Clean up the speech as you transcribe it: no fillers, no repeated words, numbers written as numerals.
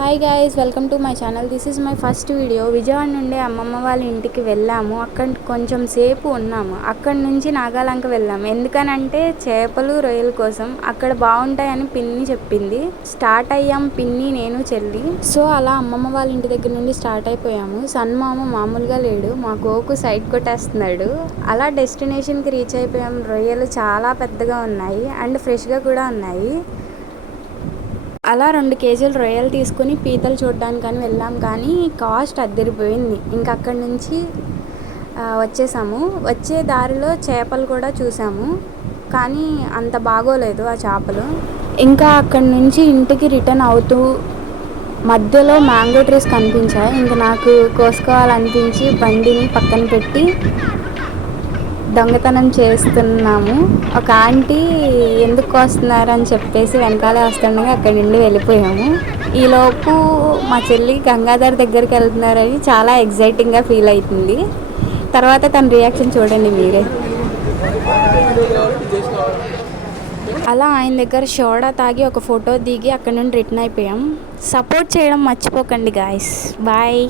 Hi guys, welcome to my channel. This is my first video. Vijayawada నుండి అమ్మమ్మ వాళ్ళ ఇంటికి వెళ్ళాము. అక్కడ కొంచెం సేపు ఉన్నాము. అక్కడ నుంచి నాగాలంక వెళ్ళాము. ఎందుకనంటే చేపలు రొయ్యల కోసం. అక్కడ బాగుంటాయని పిన్ని చెప్పింది. స్టార్ట్ అయ్యాం పిన్ని, నేను, చెల్లి. సో అలా అమ్మమ్మ వాళ్ళ ఇంటి దగ్గర నుండి స్టార్ట్ అయిపోయాము. సన్మామ మామూలుగా లేడు, మా కోకు సైడ్ కొట్టేస్తున్నాడు. అలా డెస్టినేషన్కి రీచ్ అయిపోయాం. రొయ్యలు చాలా పెద్దగా ఉన్నాయి అండ్ ఫ్రెష్గా కూడా ఉన్నాయి. అలా 2 కేజీలు రొయ్యలు తీసుకుని పీతలు చూడడానికని వెళ్ళాం, కానీ కాస్ట్ అద్దరిపోయింది. ఇంకా అక్కడి నుంచి వచ్చేసాము. వచ్చే దారిలో చేపలు కూడా చూసాము, కానీ అంత బాగోలేదు ఆ చేపలు. ఇంకా అక్కడి నుంచి ఇంటికి రిటర్న్ అవుతూ మధ్యలో మ్యాంగో ట్రీస్ కనిపించాయి. ఇంకా నాకు కోసుకోవాలనిపించి బండిని పక్కన పెట్టి దొంగతనం చేస్తున్నాము. ఒక ఆంటీ ఎందుకు కోస్తున్నారు అని చెప్పేసి వెనకాలే వస్తుండగా అక్కడి నుండి వెళ్ళిపోయాము. ఈలోపు మా చెల్లి గంగాధర్ దగ్గరికి వెళ్తున్నారని చాలా ఎగ్జైటింగ్గా ఫీల్ అవుతుంది. తర్వాత తన రియాక్షన్ చూడండి మీరే. అలా ఆయన దగ్గర సోడా తాగి ఒక ఫోటో దిగి అక్కడ నుండి రిటర్న్ అయిపోయాం. సపోర్ట్ చేయడం మర్చిపోకండి గాయస్. బాయ్.